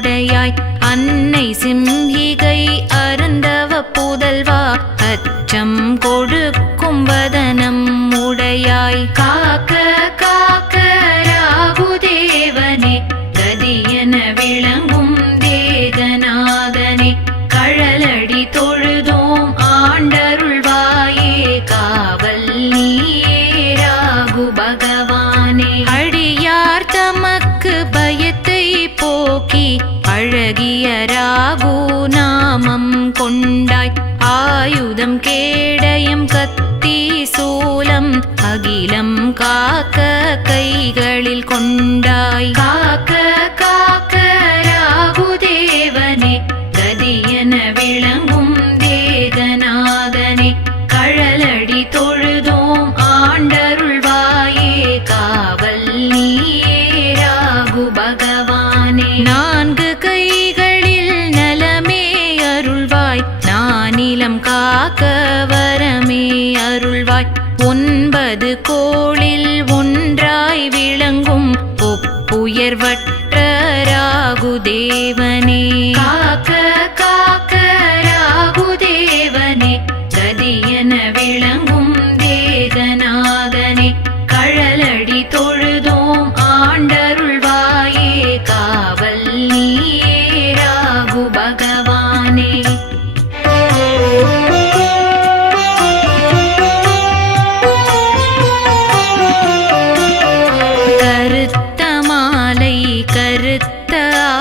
உடையாய். அன்னை சிம்ஹிகை அருந்தவ புதல்வா. அச்சம் கொடுக்கும் வதனம் உடையாய். காக்க கா பாதம் கேடயம் கத்தி சூலம் அகிலம் காக்க கைகளில் கொண்டாய். காக்க வாய் ஒன்பது கோளில்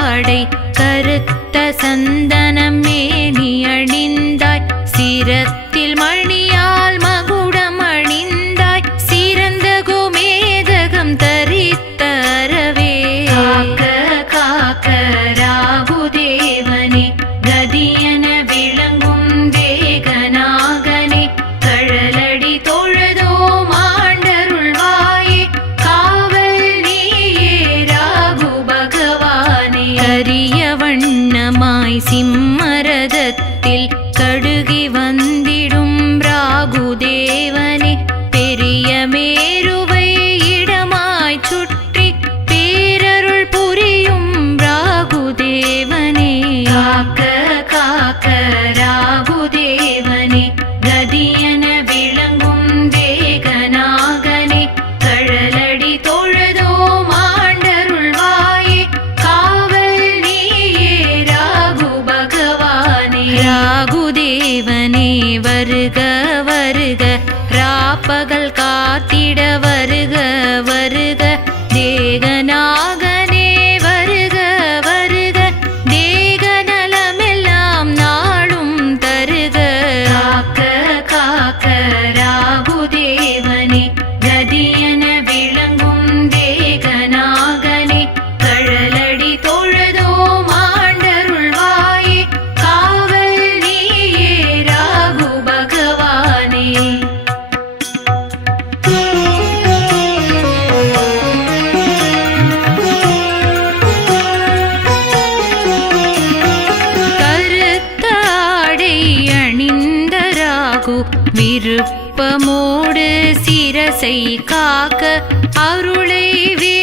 ஆடை கருத்த சந்தனம் மேனி அணிந்தாய். சிரத்தில் மழை வருக வருக ராப்பகல் காத்திட வருக. விருப்பமோடு சிரசை காக்க அருளை வே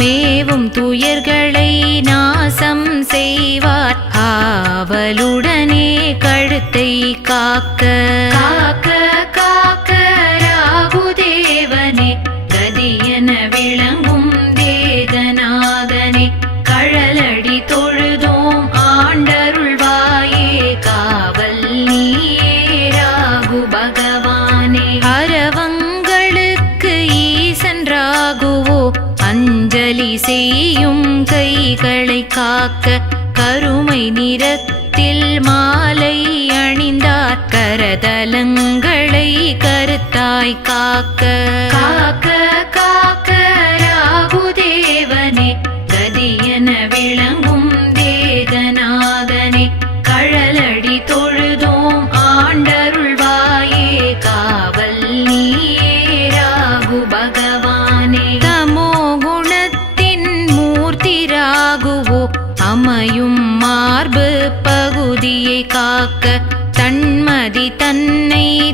மேவும் துயர்களை நாசம் செய்வார். ஆவலுடனே கழுத்தை காக்க காக்க அடி செய்யும் கைகளை காக்க கருமை நிறத்தில் மாலை அணிந்தார். கரதலங்களை கருத்தாய் காக்க. காக்க காக்க ராகுதேவனே கதியன விளங்கும்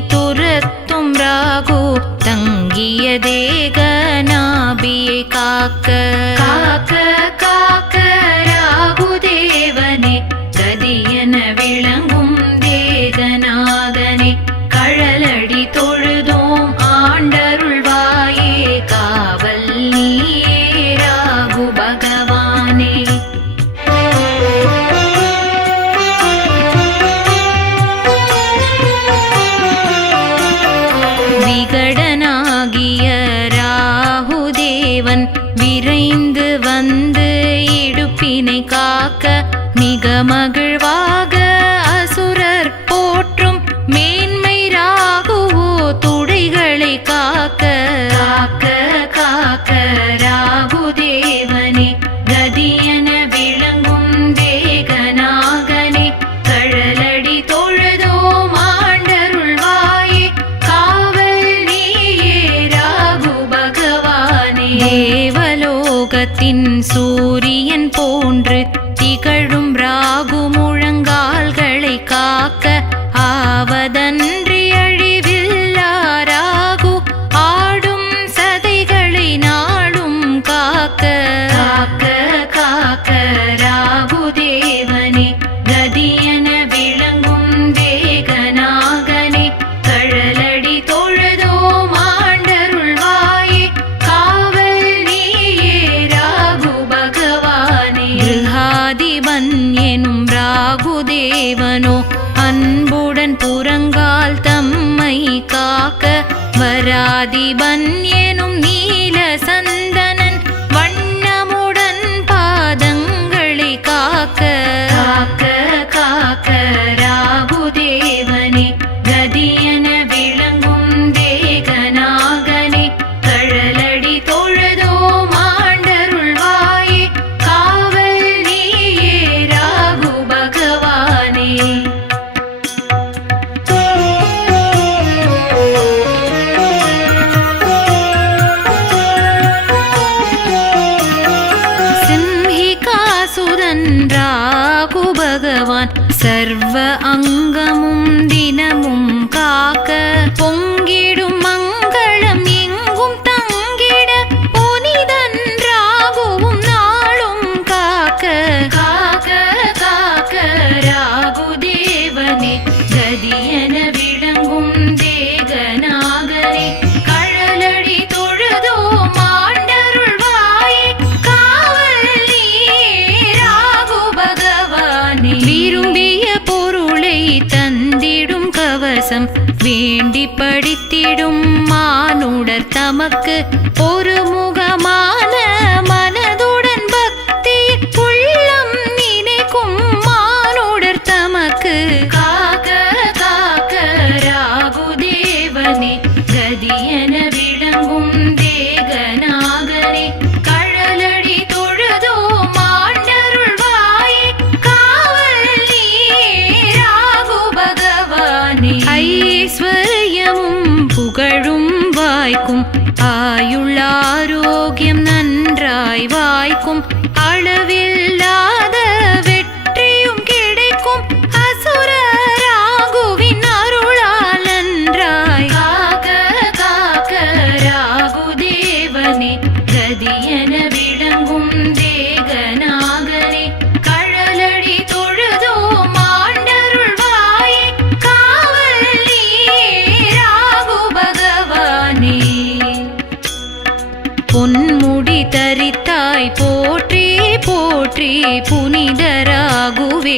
துரத்தும் ராகு தங்கிய தேகநாபியை காக்க சூரியன் வராதிபன் சர்வ அங்கமும் தினமும் வேண்டி படித்திடும் மானுடர் தமக்கு ஒரு முக ஐஸ்வர்யமும் புகழும் வாய்க்கும் ஆயுள் ஆரோக்கியம் நன்றாய் வாய்க்கும் அளவில்லாத வெற்றியும் கிடைக்கும் அசுரராகுவின் அருளால் நன்றாய் காக்க காக்க ராகுதேவனே கதியென விளங்கும் தேகனா పునిదరాగువే.